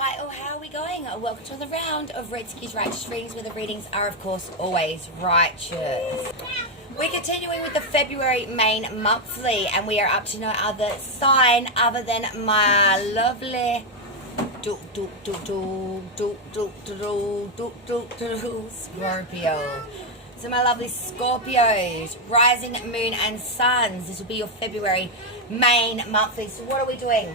Hi all, how are we going? Welcome to the round of Red Skis Righteous readings, where the readings are of course always righteous. We're continuing with the February main monthly, and we are up to no other sign other than my lovely Scorpio. So my lovely Scorpios, rising moon and suns, this will be your February main monthly. So what are we doing?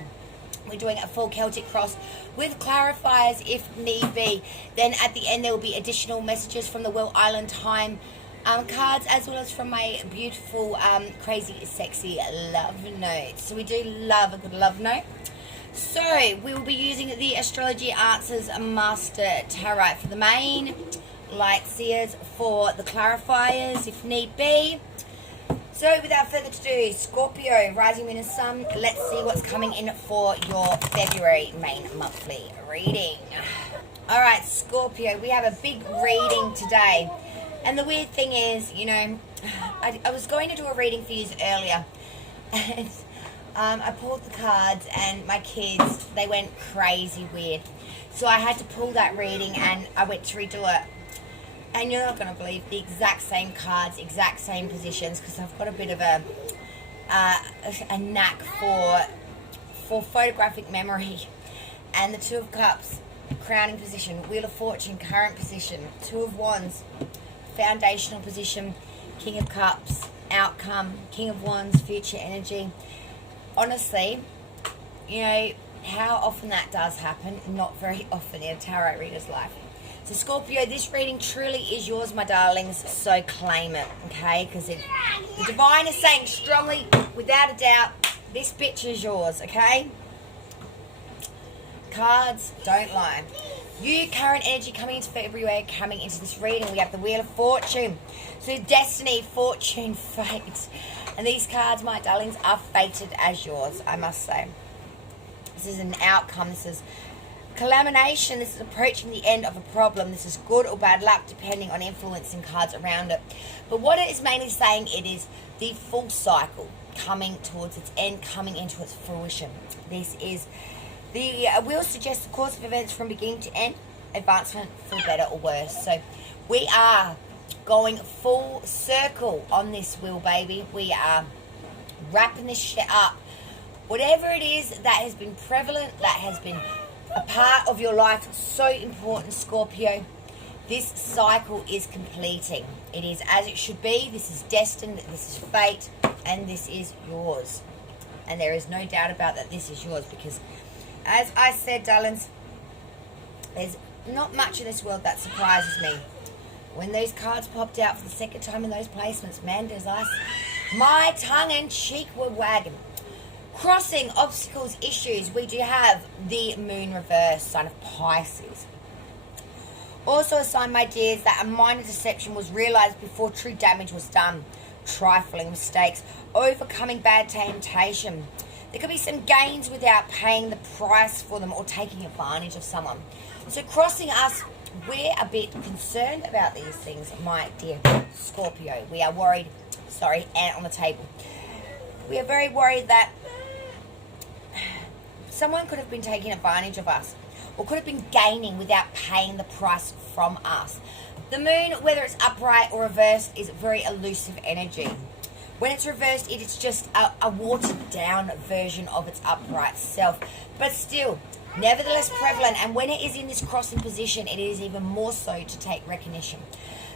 We're doing a full Celtic cross with clarifiers if need be. Then at the end there will be additional messages from the Will Island Time cards, as well as from my beautiful, crazy, sexy love note. So we do love a good love note. So we will be using the Astrology Answers Master Tarot for the main, Light Seers for the clarifiers if need be. So without further ado, Scorpio, rising moon and sun, let's see what's coming in for your February main monthly reading. Alright, Scorpio, we have a big reading today. And the weird thing is, you know, I was going to do a reading for you earlier. And I pulled the cards and my kids, they went crazy weird. So I had to pull that reading and I went to redo it. And you're not going to believe the exact same cards, exact same positions, because I've got a bit of a knack for photographic memory. And the Two of Cups, crowning position, Wheel of Fortune, current position, Two of Wands, foundational position, King of Cups, outcome, King of Wands, future energy. Honestly, you know, how often that does happen? Not very often in a tarot reader's life. So Scorpio, this reading truly is yours, my darlings, so claim it, okay? Because the divine is saying strongly, without a doubt, this bitch is yours, okay? Cards don't lie. You, current energy coming into February, coming into this reading, we have the Wheel of Fortune. So destiny, fortune, fate. And these cards, my darlings, are fated as yours, I must say. This is an outcome. This is culmination. This is approaching the end of a problem. This is good or bad luck, depending on influencing cards around it. But what it is mainly saying, it is the full cycle coming towards its end, coming into its fruition. This is the will suggest the course of events from beginning to end, advancement for better or worse. So we are going full circle on this wheel, baby. We are wrapping this shit up. Whatever it is that has been prevalent, that has been a part of your life, so important, Scorpio. This cycle is completing. It is as it should be. This is destined, this is fate, and this is yours. And there is no doubt about that this is yours, because as I said, darlings, there's not much in this world that surprises me. When those cards popped out for the second time in those placements, man, does my tongue and cheek were wagging. Crossing obstacles, issues, we do have the moon reverse, sign of Pisces. Also a sign, my dears, that a minor deception was realised before true damage was done. Trifling mistakes, overcoming bad temptation. There could be some gains without paying the price for them or taking advantage of someone. So crossing us, we're a bit concerned about these things, my dear Scorpio. We are worried, sorry, ant on the table. We are very worried that someone could have been taking advantage of us, or could have been gaining without paying the price from us. The moon, whether it's upright or reversed, is very elusive energy. When it's reversed, it is just a watered down version of its upright self, but still, nevertheless prevalent. And when it is in this crossing position, it is even more so to take recognition,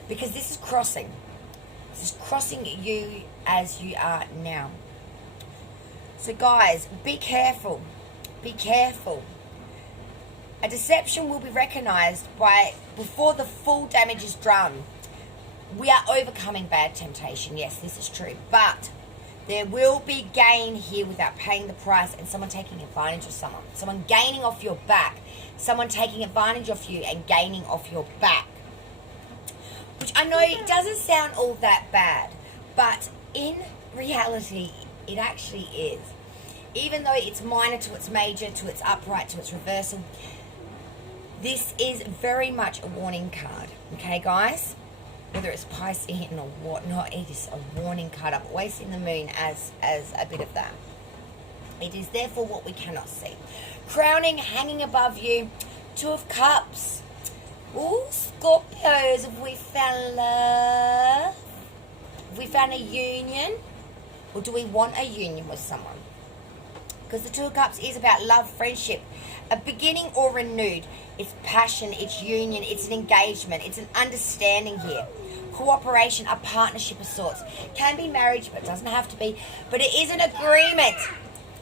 because this is crossing. This is crossing you as you are now. So guys, be careful. Be careful. A deception will be recognized before the full damage is done. We are overcoming bad temptation. Yes, this is true. But there will be gain here without paying the price, and someone taking advantage of someone. Someone gaining off your back. Someone taking advantage of you and gaining off your back. Which I know it doesn't sound all that bad, but in reality, it actually is. Even though it's minor to its major, to its upright, to its reversal, this is very much a warning card. Okay, guys? Whether it's Piscean or whatnot, it is a warning card. I've always seen the moon as a bit of that. It is therefore what we cannot see. Crowning, hanging above you, Two of Cups. Ooh, Scorpios, have we found love? Have we found a union? Or do we want a union with someone? Because the Two of Cups is about love, friendship, a beginning or renewed. It's passion, it's union, it's an engagement, it's an understanding here. Cooperation, a partnership of sorts. Can be marriage, but doesn't have to be. But it is an agreement,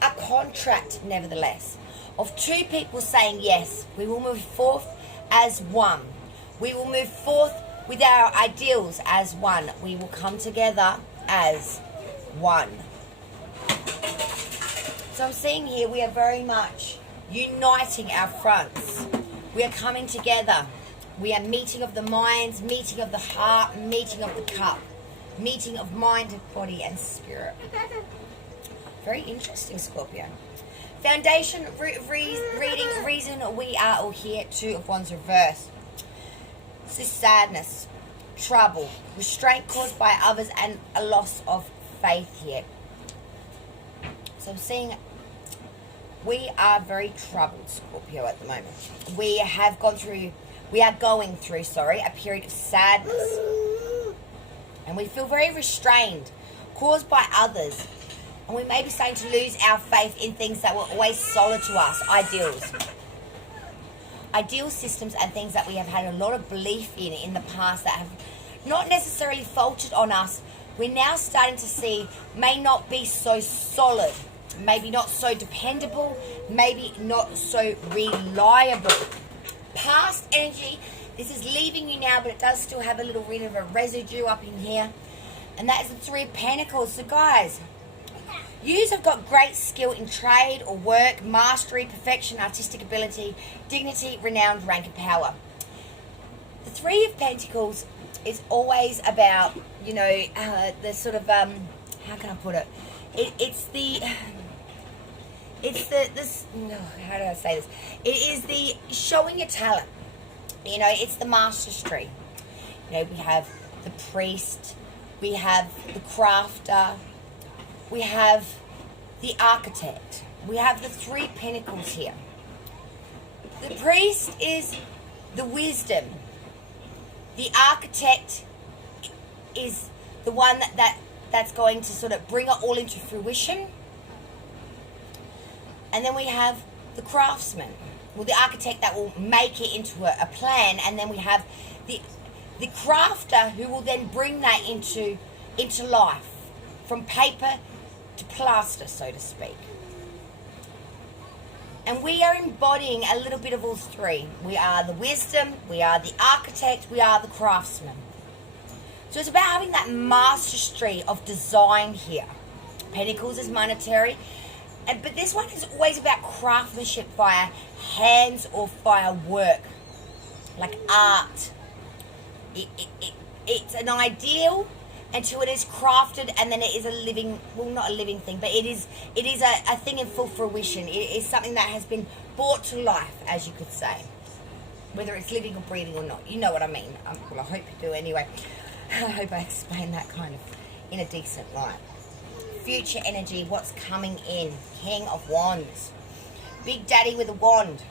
a contract, nevertheless, of two people saying, yes, we will move forth as one. We will move forth with our ideals as one. We will come together as one. So I'm seeing here we are very much uniting our fronts. We are coming together. We are meeting of the minds, meeting of the heart, meeting of the cup, meeting of mind, body, and spirit. Very interesting, Scorpio. Foundation, reading, reason we are all here. Two of Wands reverse. This is sadness, trouble, restraint caused by others, and a loss of faith here. So I'm seeing we are very troubled, Scorpio, at the moment. We are going through, a period of sadness. And we feel very restrained, caused by others. And we may be starting to lose our faith in things that were always solid to us, ideals. Ideal systems and things that we have had a lot of belief in the past that have not necessarily faltered on us. We're now starting to see may not be so solid, maybe not so dependable, maybe not so reliable. Past energy, this is leaving you now, but it does still have a little bit of a residue up in here. And that is the Three of Pentacles. So guys, you have got great skill in trade or work, mastery, perfection, artistic ability, dignity, renowned, rank, and power. The Three of Pentacles is always about, the sort of, how can I put it? How do I say this? It is the showing your talent. It's the masterstry. We have the priest, we have the crafter, we have the architect. We have the Three Pentacles here. The priest is the wisdom. The architect is the one that's going to sort of bring it all into fruition. And then we have the craftsman. Well, the architect that will make it into a plan. And then we have the crafter who will then bring that into life. From paper to plaster, so to speak. And we are embodying a little bit of all three. We are the wisdom, we are the architect, we are the craftsman. So it's about having that mastery of design here. Pentacles is monetary. But this one is always about craftsmanship via hands or via work. Like art. It's an ideal until it is crafted, and then it is a living, well, not a living thing, but it is a thing in full fruition. It is something that has been brought to life, as you could say. Whether it's living or breathing or not. You know what I mean. Well, I hope you do anyway. I hope I explained that kind of in a decent light. Future energy, what's coming in. King of Wands. Big Daddy with a wand.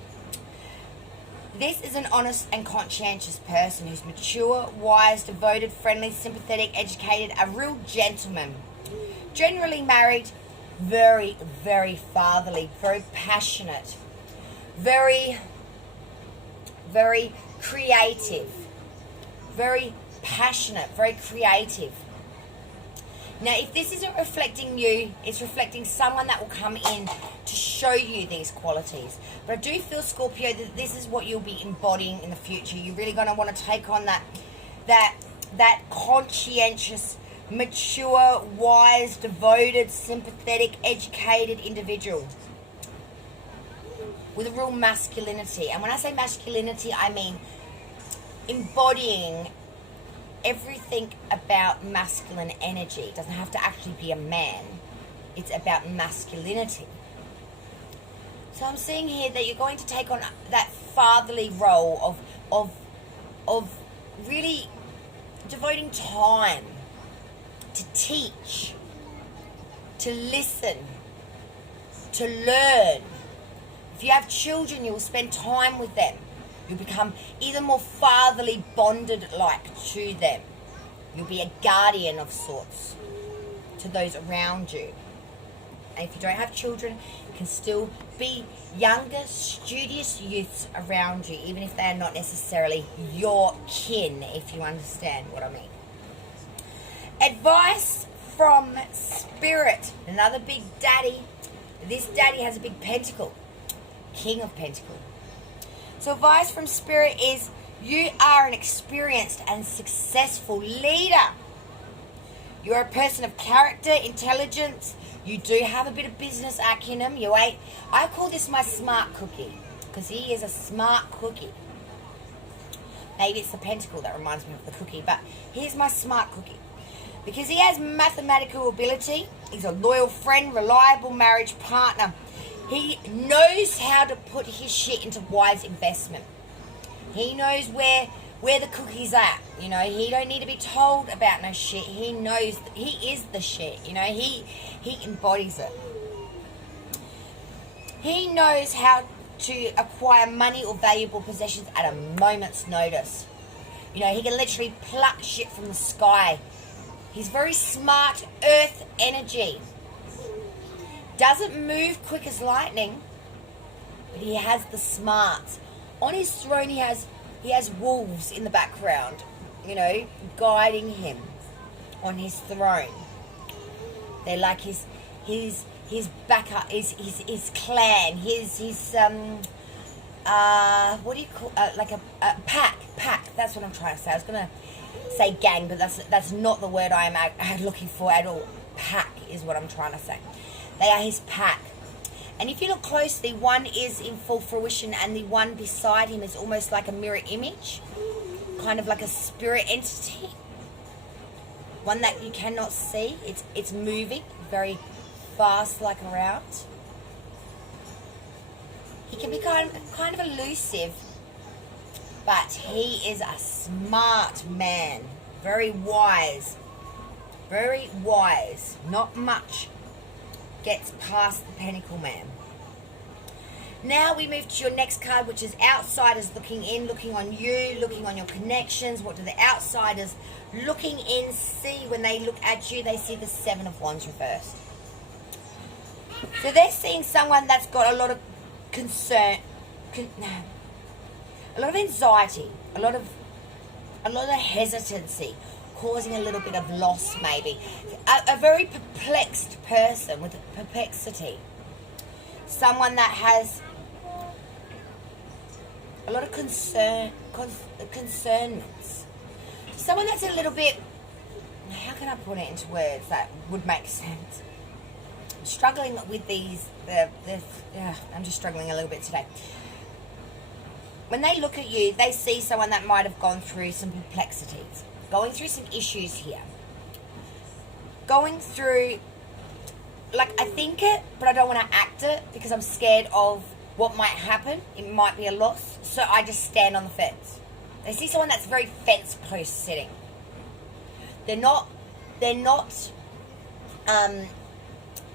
This is an honest and conscientious person who's mature, wise, devoted, friendly, sympathetic, educated, a real gentleman. Generally married, very, very fatherly, very passionate, very, very creative, very passionate, very creative. Now, if this isn't reflecting you, it's reflecting someone that will come in to show you these qualities. But I do feel, Scorpio, that this is what you'll be embodying in the future. You're really going to want to take on that conscientious, mature, wise, devoted, sympathetic, educated individual with a real masculinity. And when I say masculinity, I mean embodying everything about masculine energy. It doesn't have to actually be a man. It's about masculinity. So I'm seeing here that you're going to take on that fatherly role of really devoting time to teach, to listen, to learn. If you have children, you will spend time with them. You'll become even more fatherly bonded to them. You'll be a guardian of sorts to those around you. And if you don't have children, you can still be younger, studious youths around you, even if they're not necessarily your kin, if you understand what I mean. Advice from Spirit, another big daddy. This daddy has a big pentacle, King of Pentacles. So advice from Spirit is, you are an experienced and successful leader. You're a person of character, intelligence. You do have a bit of business acumen. I call this my smart cookie, because he is a smart cookie. Maybe it's the pentacle that reminds me of the cookie, but here's my smart cookie. Because he has mathematical ability, he's a loyal friend, reliable marriage partner. He knows how to put his shit into wise investment. He knows where the cookie's at. You know, he don't need to be told about no shit. He knows, he is the shit. You know, he embodies it. He knows how to acquire money or valuable possessions at a moment's notice. You know, he can literally pluck shit from the sky. He's very smart, earth energy. Doesn't move quick as lightning, but he has the smarts. On his throne, he has wolves in the background, you know, guiding him on his throne. They're like his backup, his clan, his what do you call, like a pack. That's what I'm trying to say. I was gonna say gang, but that's not the word I'm looking for at all. Pack is what I'm trying to say. They are his pack. And if you look closely, one is in full fruition and the one beside him is almost like a mirror image, kind of like a spirit entity, one that you cannot see. It's moving very fast, like around. He can be kind of elusive, but he is a smart man, very wise, not much gets past the Pentacle Man. Now we move to your next card, which is outsiders looking in, looking on you, looking on your connections. What do the outsiders looking in see when they look at you? They see the Seven of Wands reversed. So they're seeing someone that's got a lot of concern, a lot of anxiety, a lot of hesitancy, causing a little bit of loss maybe. A very perplexed person with perplexity. Someone that has a lot of concernments. Someone that's a little bit, how can I put it into words that would make sense? Struggling with these, I'm just struggling a little bit today. When they look at you, they see someone that might have gone through some perplexities, going through some issues here. Going through, like, I think it, but I don't want to act it because I'm scared of what might happen. It might be a loss. So I just stand on the fence. They see someone that's very fence post sitting. They're not,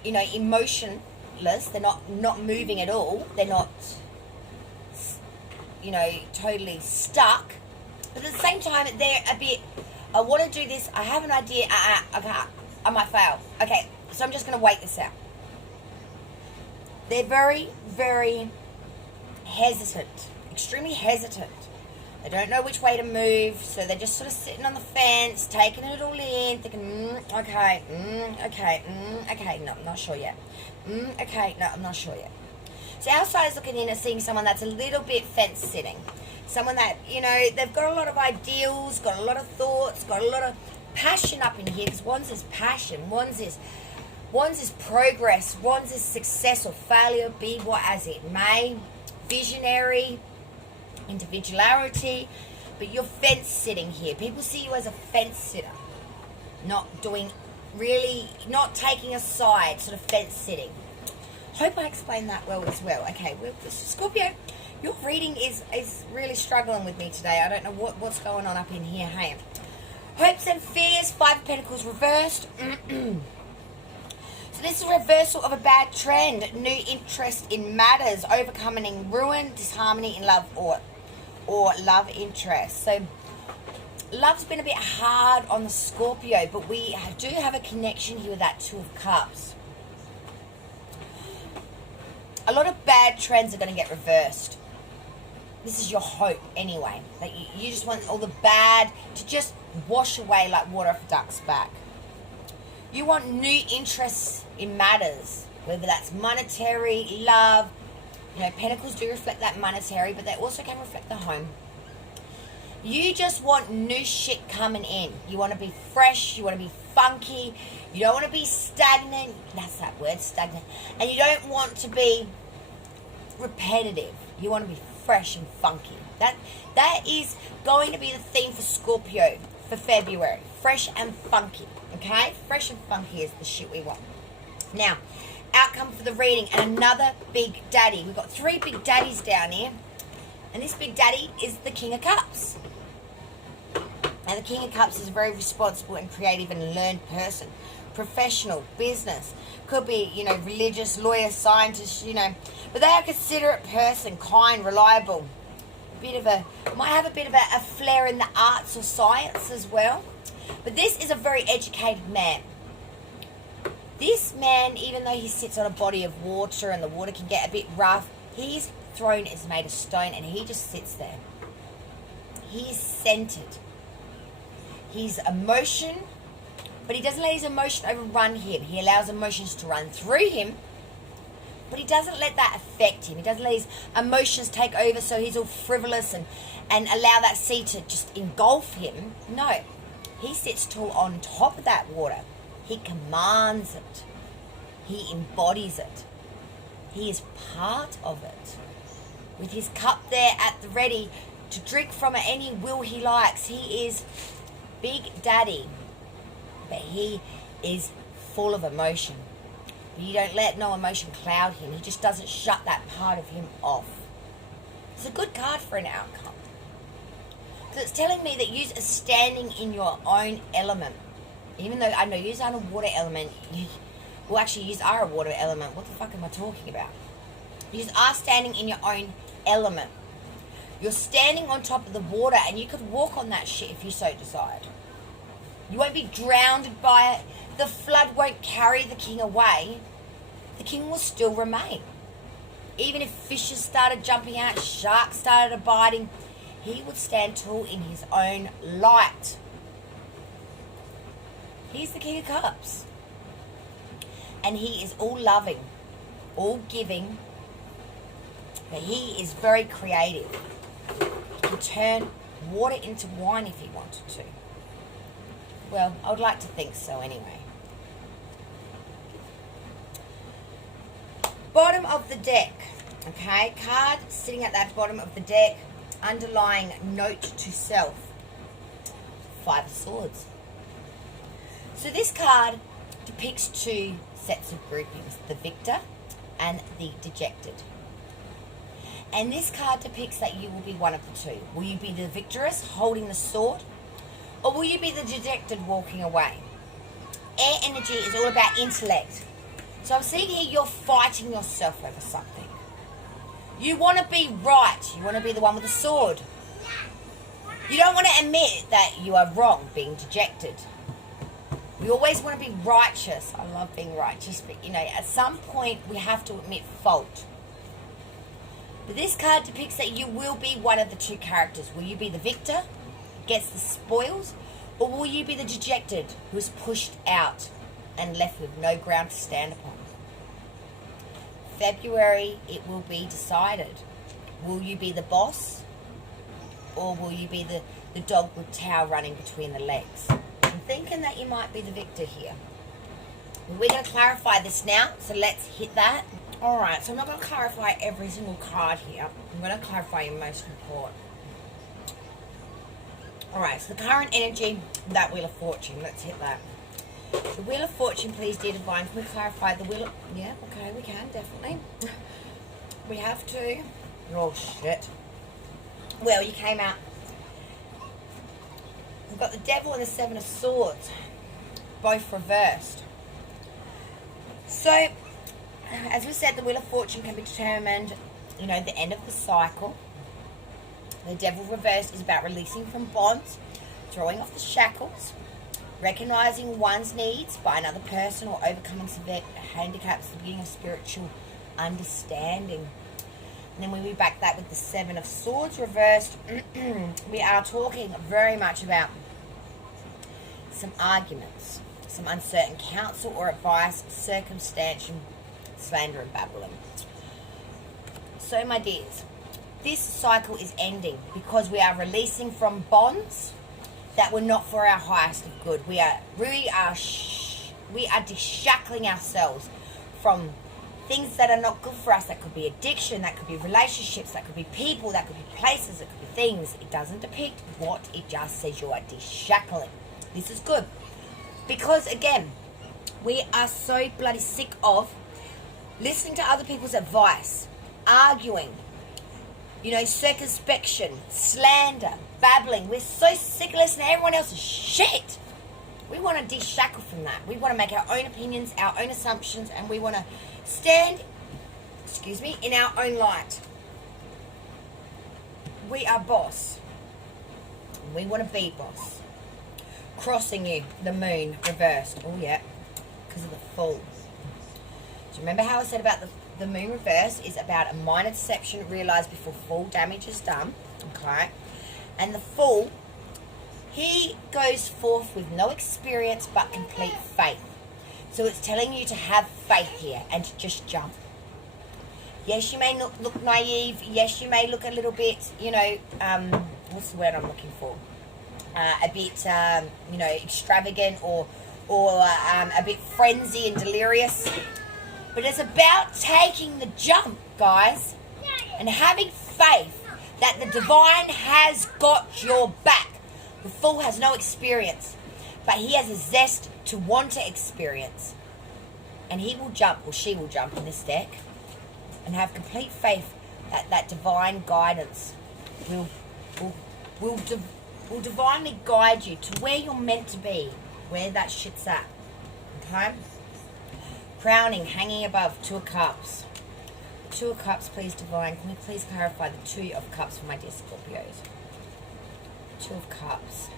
you know, emotionless. They're not moving at all. They're not, you know, totally stuck. But at the same time, they're a bit, I want to do this. I have an idea. I might fail. Okay, so I'm just going to wait this out. They're very, very hesitant. Extremely hesitant. They don't know which way to move, so they're just sort of sitting on the fence, taking it all in, thinking, okay, no, I'm not sure yet. Okay, no, I'm not sure yet. So outsiders looking in and seeing someone that's a little bit fence-sitting. Someone that, you know, they've got a lot of ideals, got a lot of thoughts, got a lot of passion up in here, because one's is passion, one's is progress, one's is success or failure, be what as it may, visionary, individuality, but you're fence sitting here. People see you as a fence sitter, not taking a side, sort of fence sitting. Hope I explained that well as well. Okay, Scorpio, your reading is really struggling with me today. I don't know what's going on up in here. Hey, hopes and fears, Five of Pentacles reversed. So So this is a reversal of a bad trend. New interest in matters, overcoming ruin, disharmony in love or love interest. So love's been a bit hard on the Scorpio, but we do have a connection here with that Two of Cups. A lot of bad trends are going to get reversed. This is your hope anyway. Like you just want all the bad to just wash away like water off a duck's back. You want new interests in matters, whether that's monetary, love. You know, pentacles do reflect that monetary, but they also can reflect the home. You just want new shit coming in. You want to be fresh. You want to be funky. You don't want to be stagnant. That's that word, stagnant. And you don't want to be repetitive. You want to be fresh and funky. That is going to be the theme for Scorpio for February. Fresh and funky. Okay? Fresh and funky is the shit we want. Now, outcome for the reading and another big daddy. We've got 3 big daddies down here. And this big daddy is the King of Cups. And the King of Cups is a very responsible and creative and learned person. Professional, business. Could be, you know, religious, lawyer, scientist, you know. But they are a considerate person, kind, reliable. Might have a bit of a flair in the arts or science as well. But this is a very educated man. This man, even though he sits on a body of water and the water can get a bit rough, his throne is made of stone and he just sits there. He is centered. His emotion, but he doesn't let his emotion overrun him. He allows emotions to run through him, but he doesn't let that affect him. He doesn't let his emotions take over so he's all frivolous and allow that sea to just engulf him. No. He sits tall on top of that water. He commands it. He embodies it. He is part of it. With his cup there at the ready to drink from at any will he likes. He is Big Daddy. But he is full of emotion. But you don't let no emotion cloud him. He just doesn't shut that part of him off. It's a good card for an outcome. Because it's telling me that you are standing in your own element. Even though I know you are a water element. Well, actually, you are a water element. What the fuck am I talking about? You are standing in your own element. You're standing on top of the water and you could walk on that shit if you so desired. You won't be drowned by it. The flood won't carry the king away. The king will still remain. Even if fishes started jumping out, sharks started biting, he would stand tall in his own light. He's the King of Cups. And he is all loving, all giving, but he is very creative. He can turn water into wine if he wanted to. Well, I would like to think so anyway. Bottom of the deck, okay? Card sitting at that bottom of the deck, underlying note to self. 5 of Swords. So this card depicts 2 sets of groupings, the victor and the dejected. And this card depicts that you will be one of the 2. Will you be the victorious holding the sword, or will you be the dejected walking away? Air energy is all about intellect. So I'm seeing here you're fighting yourself over something. You want to be right. You want to be the one with the sword. You don't want to admit that you are wrong being dejected. We always want to be righteous. I love being righteous, but you know, at some point we have to admit fault. But this card depicts that you will be one of the 2 characters. Will you be the victor, gets the spoils, or will you be the dejected who is pushed out and left with no ground to stand upon? February, it will be decided. Will you be the boss, or will you be the dog with tail running between the legs? I'm thinking that you might be the victor here. We're going to clarify this now, so let's hit that. Alright, so I'm not going to clarify every single card here. I'm going to clarify your most important. Alright, so the current energy, that Wheel of Fortune. Let's hit that. The Wheel of Fortune, please, dear Divine. Can we clarify the Wheel of... Yeah, okay, we can, definitely. We have to. Oh, shit. Well, you came out... We've got the Devil and the 7 of Swords. Both reversed. So, as we said, the Wheel of Fortune can be determined, you know, the end of the cycle. The Devil reversed is about releasing from bonds, throwing off the shackles, recognizing one's needs by another person, or overcoming severe handicaps, the beginning of spiritual understanding. And then when we back that with the Seven of Swords reversed, we are talking very much about some arguments, some uncertain counsel or advice, circumstantial slander and babbling. So, my dears, this cycle is ending because we are releasing from bonds that were not for our highest of good. We are deshackling ourselves from things that are not good for us. That could be addiction, that could be relationships, that could be people, that could be places, that could be things. It doesn't depict what, it just says you are deshackling. This is good. Because again, we are so bloody sick of listening to other people's advice, arguing, you know, circumspection, slander, babbling. We're so sick of listening to everyone else's shit. We want to deshackle from that. We want to make our own opinions, our own assumptions, and we want to stand, in our own light. We are boss. We want to be boss. Crossing you, the moon reversed. Oh yeah, because of the Fool. Do you remember how I said about the moon reverse is about a minor deception realized before full damage is done? Okay. And the Fool, he goes forth with no experience but complete faith. So it's telling you to have faith here and to just jump. Yes, you may look naive. Yes, you may look a little bit, you know, what's the word I'm looking for? A bit, you know, extravagant or a bit frenzy and delirious. But it's about taking the jump, guys, and having faith that the divine has got your back. The Fool has no experience, but he has a zest to want to experience. And he will jump, or she will jump in this deck, and have complete faith that that divine guidance will divinely guide you to where you're meant to be, where that shit's at. Okay? Crowning, hanging above, Two of Cups. Two of Cups, please, divine. Can we please clarify the Two of Cups for my dear Scorpios? Two of Cups.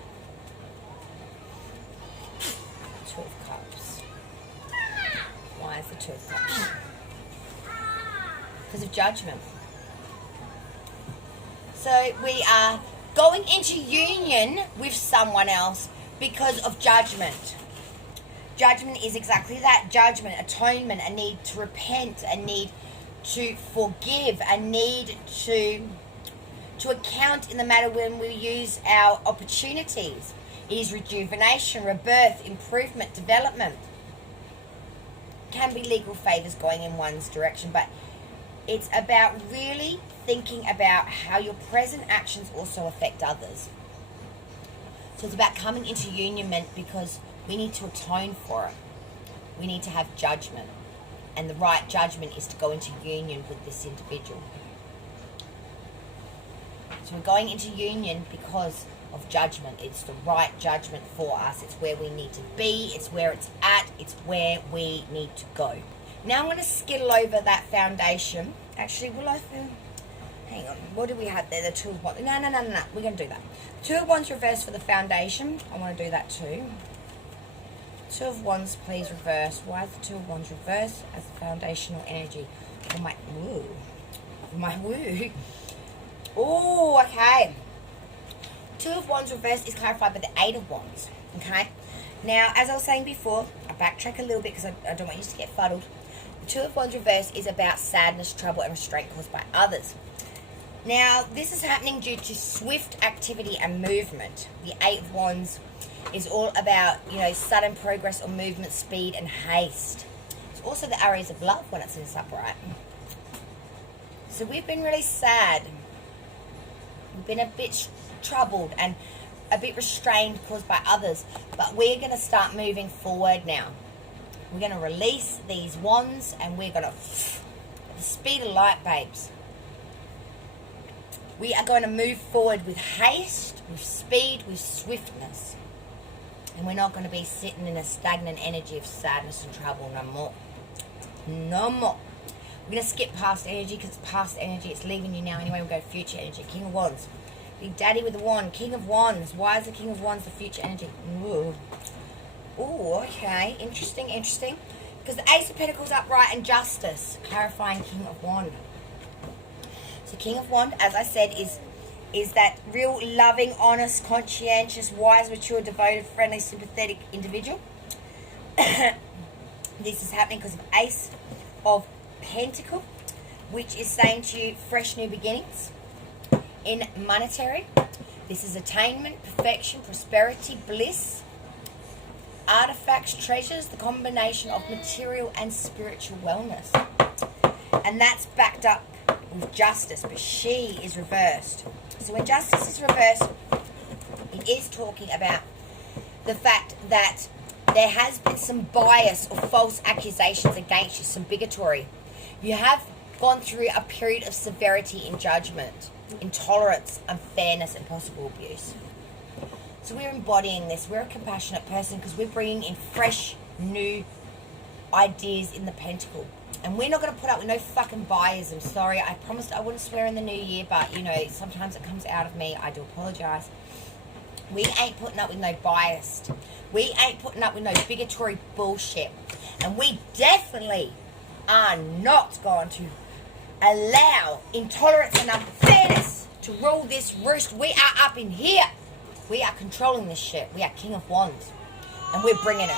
Two of Cups. Why is the Two of Cups? Because of judgment. So we are going into union with someone else because of judgment. Judgment is exactly that. Judgment, atonement, a need to repent, a need to forgive, a need to account in the matter when we use our opportunities. It is rejuvenation, rebirth, improvement, development. Can be legal favours going in one's direction, but it's about really thinking about how your present actions also affect others. So it's about coming into union because we need to atone for it. We need to have judgment. And the right judgment is to go into union with this individual. So we're going into union because of judgment. It's the right judgment for us. It's where we need to be. It's where it's at. It's where we need to go. Now I'm going to skittle over that foundation. Actually, will I... Hang on. What do we have there? The Two of Wands. No. We're going to do that. Two of Wands reverse for the foundation. I want to do that too. Two of Wands, please, reverse. Why is the Two of Wands reverse as the foundational energy for my woo? My woo. Oh, okay. Two of Wands reverse is clarified by the Eight of Wands. Okay. Now, as I was saying before, I backtrack a little bit because I don't want you to get fuddled. The Two of Wands reverse is about sadness, trouble, and restraint caused by others. Now, this is happening due to swift activity and movement. The Eight of Wands is all about, you know, sudden progress or movement, speed, and haste. It's also the Arrows of Love when it's in this upright. So we've been really sad. We've been a bit troubled and a bit restrained caused by others. But we're going to start moving forward now. We're going to release these wands and we're going to... the speed of light, babes. We are going to move forward with haste, with speed, with swiftness. And we're not going to be sitting in a stagnant energy of sadness and trouble no more. No more. We're going to skip past energy because it's past energy. It's leaving you now anyway. We'll go to future energy. King of Wands. Big Daddy with the wand. King of Wands. Why is the King of Wands the future energy? Ooh. Ooh, okay. Interesting, interesting. Because the Ace of Pentacles upright and Justice. Clarifying King of Wand. So King of Wand, as I said, is that real loving, honest, conscientious, wise, mature, devoted, friendly, sympathetic individual. This is happening because of Ace of Pentacle, which is saying to you fresh new beginnings. In monetary, this is attainment, perfection, prosperity, bliss, artifacts, treasures, the combination of material and spiritual wellness. And that's backed up with Justice, but she is reversed. So when Justice is reversed, it is talking about the fact that there has been some bias or false accusations against you, some bigotry. You have gone through a period of severity in judgment, intolerance, unfairness, and possible abuse. So we're embodying this. We're a compassionate person because we're bringing in fresh, new ideas in the Pentacle. And we're not going to put up with no fucking bias. I'm sorry. I promised I wouldn't swear in the new year, but, you know, sometimes it comes out of me. I do apologise. We ain't putting up with no bias. We ain't putting up with no bigotry bullshit. And we definitely are not going to allow intolerance and unfairness to rule this roost. We are up in here. We are controlling this shit. We are King of Wands. And we're bringing it.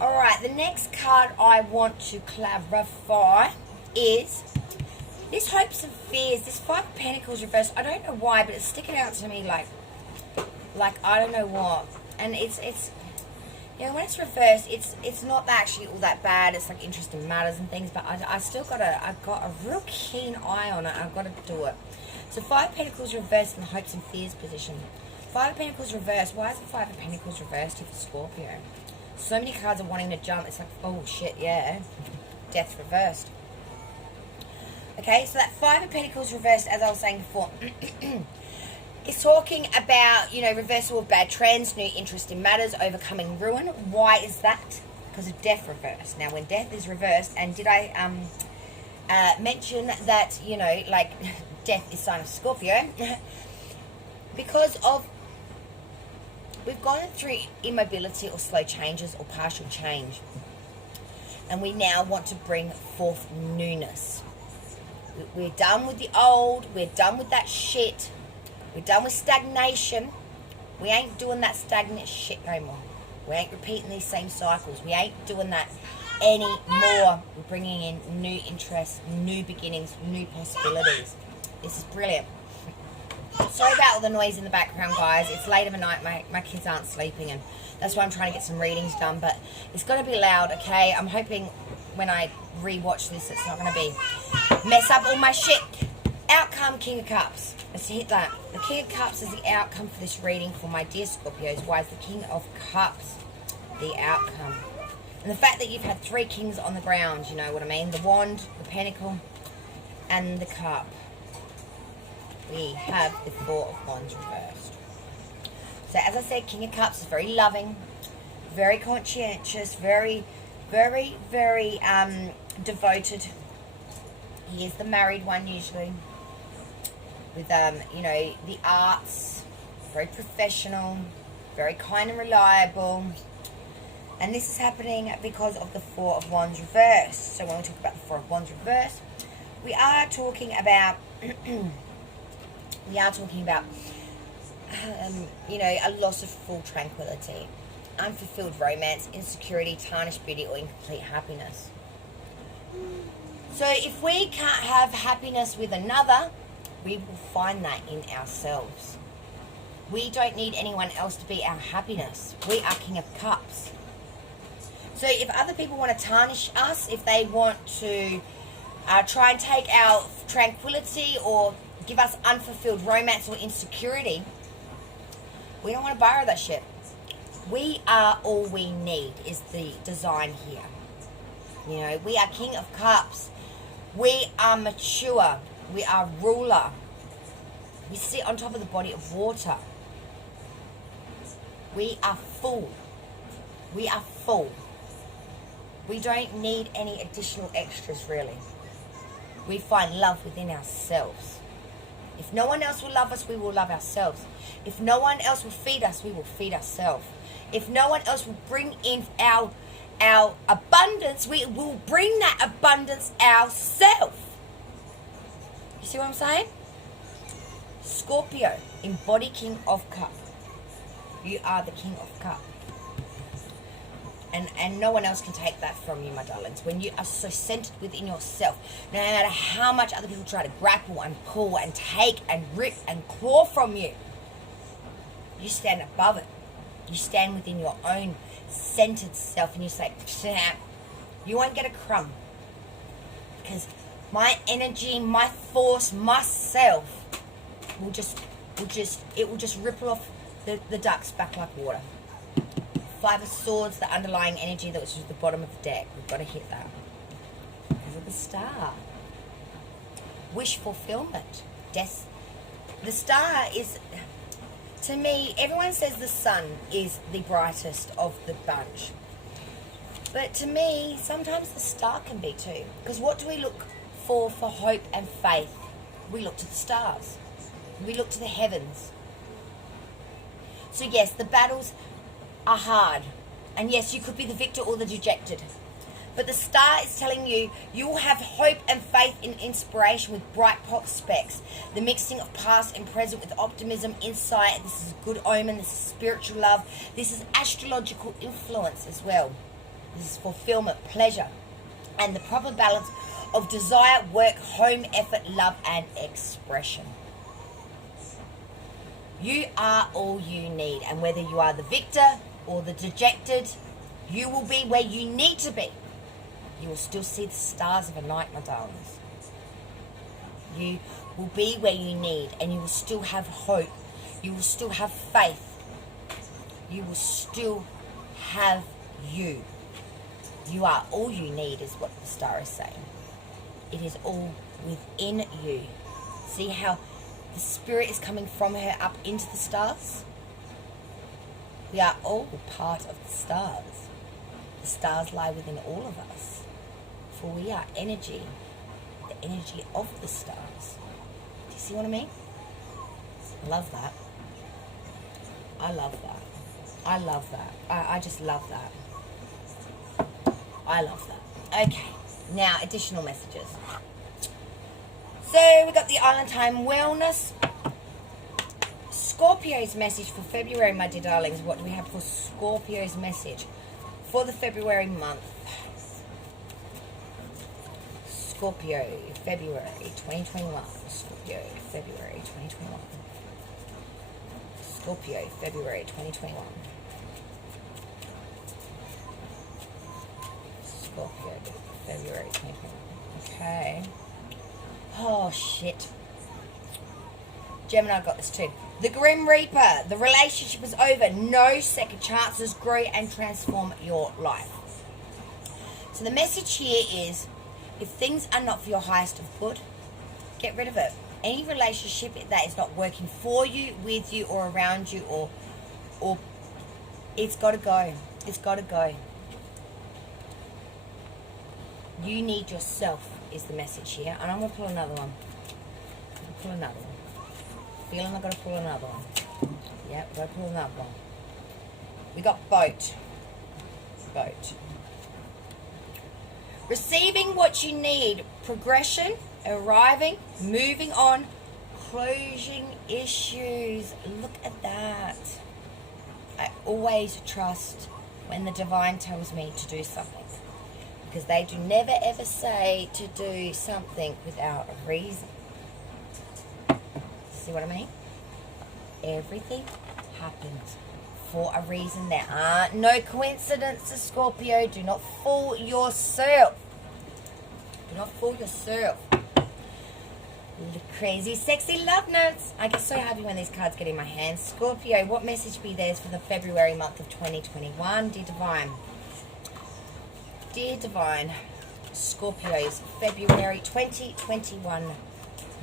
Alright, the next card I want to clarify is this hopes and fears. This Five of Pentacles reversed. I don't know why, but it's sticking out to me like I don't know what. And it's you know, when it's reversed, it's not actually all that bad. It's like interesting matters and things, but I still got a real keen eye on it. I've got to do it. So Five of Pentacles reversed in the hopes and fears position. Five of Pentacles reversed. Why is the Five of Pentacles reversed here for Scorpio? So many cards are wanting to jump. It's like, oh shit, yeah. Death reversed. Okay, so that Five of Pentacles reversed, as I was saying before, it's talking about, you know, reversal of bad trends, new interest in matters, overcoming ruin. Why is that? Because of death reversed. Now, when death is reversed, and did I mention that, you know, like, death is sign of Scorpio? Because of we've gone through immobility or slow changes or partial change. And we now want to bring forth newness. We're done with the old. We're done with that shit. We're done with stagnation. We ain't doing that stagnant shit no more. We ain't repeating these same cycles. We ain't doing that anymore. We're bringing in new interests, new beginnings, new possibilities. This is brilliant. Sorry about all the noise in the background, guys. It's late of a night. My kids aren't sleeping, and that's why I'm trying to get some readings done. But it's going to be loud, okay? I'm hoping when I re-watch this, it's not going to be mess up all my shit. Outcome, King of Cups. Let's hit that. The King of Cups is the outcome for this reading for my dear Scorpios. Why is the King of Cups the outcome? And the fact that you've had three kings on the ground, you know what I mean? The wand, the pentacle, and the cup. We have the Four of Wands reversed. So as I said, King of Cups is very loving, very conscientious, very, very, very devoted. He is the married one usually. With, you know, the arts, very professional, very kind and reliable. And this is happening because of the Four of Wands reversed. So when we talk about the Four of Wands reversed, we are talking about... we are talking about, you know, a loss of full tranquility, unfulfilled romance, insecurity, tarnished beauty, or incomplete happiness. So if we can't have happiness with another, we will find that in ourselves. We don't need anyone else to be our happiness. We are King of Cups. So if other people want to tarnish us, if they want to try and take our tranquility or give us unfulfilled romance or insecurity, we don't want to borrow that shit. We are all we need is the design here. You know, we are King of Cups. We are mature. We are ruler. We sit on top of the body of water. We are full. We are full. We don't need any additional extras, really. We find love within ourselves. If no one else will love us, we will love ourselves. If no one else will feed us, we will feed ourselves. If no one else will bring in our abundance, we will bring that abundance ourselves. You see what I'm saying? Scorpio, embody King of Cup. You are the King of Cup. And no one else can take that from you, my darlings. When you are so centered within yourself, no matter how much other people try to grapple and pull and take and rip and claw from you, you stand above it. You stand within your own centered self and you say, you won't get a crumb. Because my energy, my force, myself will just ripple off the ducks back like water. Five of Swords, the underlying energy that was at the bottom of the deck. We've got to hit that. Because of the star. Wish fulfillment. The star is, to me, everyone says the sun is the brightest of the bunch. But to me, sometimes the star can be too. Because what do we look for hope and faith? We look to the stars. We look to the heavens. So yes, the battles are hard. And yes, you could be the victor or the dejected. But the star is telling you, you will have hope and faith in inspiration with bright prospects. The mixing of past and present with optimism, insight. This is a good omen. This is spiritual love. This is astrological influence as well. This is fulfillment, pleasure, and the proper balance of desire, work, home, effort, love, and expression. You are all you need. And whether you are the victor or the dejected, you will be where you need to be. You will still see the stars of a night, my darlings. You will be where you need, and you will still have hope. You will still have faith. You will still have you. You are all you need, is what the star is saying. It is all within you. See how the spirit is coming from her up into the stars? We are all part of the stars. The stars lie within all of us. For we are energy, the energy of the stars. Do you see what I mean? I love that. I love that. I love that. I just love that. I love that. Okay, now additional messages. So we got the Island Time Wellness. Scorpio's message for February, my dear darlings. What do we have for Scorpio's message for the February month? Scorpio, February 2021. Scorpio, February 2021. Scorpio, February 2021. Scorpio, February 2021. Okay. Oh, shit. Gemini got this too. The Grim Reaper. The relationship is over. No second chances. Grow and transform your life. So the message here is, if things are not for your highest of good, get rid of it. Any relationship that is not working for you, with you, or around you, or it's got to go. It's got to go. You need yourself is the message here. And I'm going to pull another one. Feeling I've got to pull another one. Yeah, we've got to pull another one. We got boat. Boat. Receiving what you need. Progression. Arriving. Moving on. Closing issues. Look at that. I always trust when the divine tells me to do something. Because they do never ever say to do something without a reason. See what I mean? Everything happens for a reason. There are no coincidences, Scorpio. Do not fool yourself. Do not fool yourself. Crazy, sexy love notes. I get so happy when these cards get in my hands. Scorpio, what message be theirs for the February month of 2021? Dear Divine. Dear Divine, Scorpio's February 2021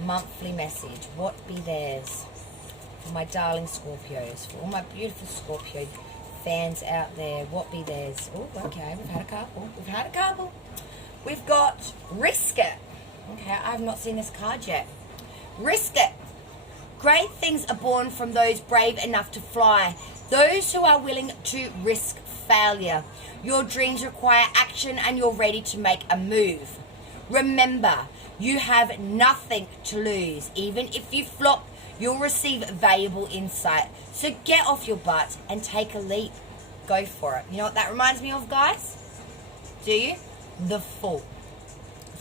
monthly message. What be theirs for my darling Scorpios, for all my beautiful Scorpio fans out there, what be theirs? Oh, okay, we've had a couple. We've got Risk It. Okay, I have not seen this card yet. Risk it. Great things are born from those brave enough to fly, those who are willing to risk failure. Your dreams require action and you're ready to make a move. Remember, you have nothing to lose. Even if you flop, you'll receive valuable insight. So get off your butt and take a leap. Go for it. You know what that reminds me of, guys? Do you? The Fool.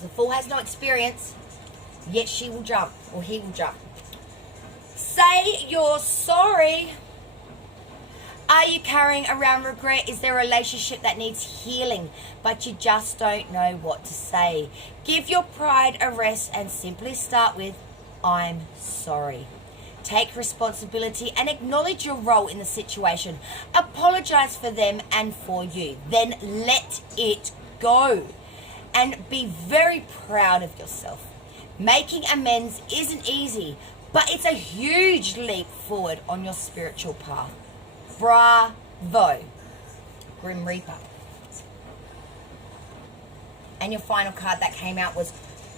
The Fool has no experience, yet she will jump, or he will jump. Say you're sorry. Are you carrying around regret? Is there a relationship that needs healing, but you just don't know what to say? Give your pride a rest and simply start with, I'm sorry. Take responsibility and acknowledge your role in the situation. Apologize for them and for you. Then let it go. And be very proud of yourself. Making amends isn't easy, but it's a huge leap forward on your spiritual path. Bravo, Grim Reaper. And your final card that came out was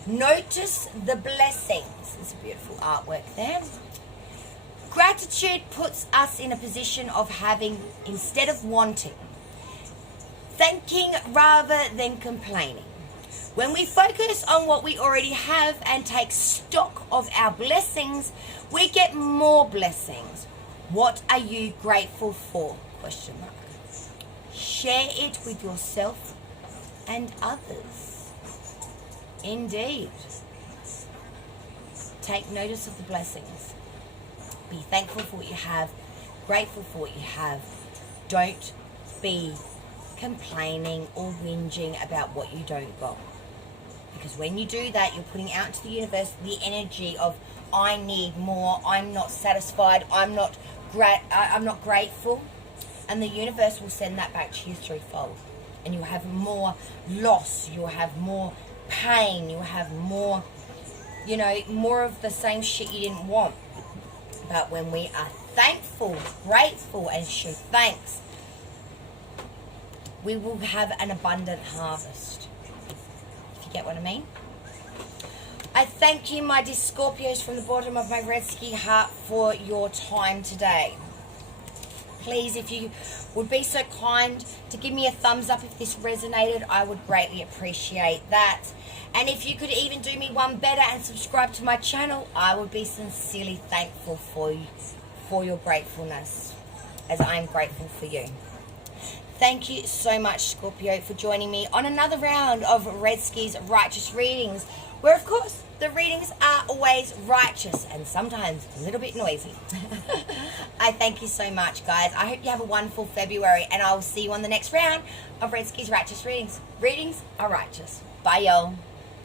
Notice the Blessings. It's a beautiful artwork there. Gratitude puts us in a position of having instead of wanting. Thanking rather than complaining. When we focus on what we already have and take stock of our blessings, we get more blessings. What are you grateful for? Question mark. Share it with yourself and others. Indeed. Take notice of the blessings. Be thankful for what you have, grateful for what you have. Don't be complaining or whinging about what you don't got. Because when you do that, you're putting out into the universe the energy of, I need more, I'm not satisfied, I'm not grateful. And the universe will send that back to you threefold. And you'll have more loss, you'll have more pain, you'll have more, more of the same shit you didn't want. But when we are thankful, grateful, and show thanks, we will have an abundant harvest. If you get what I mean? I thank you, my dear Scorpios, from the bottom of my red ski heart for your time today. Please, if you would be so kind to give me a thumbs up if this resonated, I would greatly appreciate that. And if you could even do me one better and subscribe to my channel, I would be sincerely thankful for your gratefulness, as I am grateful for you. Thank you so much, Scorpio, for joining me on another round of Red Ski's Righteous Readings, where, of course, the readings are always righteous and sometimes a little bit noisy. I thank you so much, guys. I hope you have a wonderful February, and I will see you on the next round of Red Ski's Righteous Readings. Readings are righteous. Bye, y'all.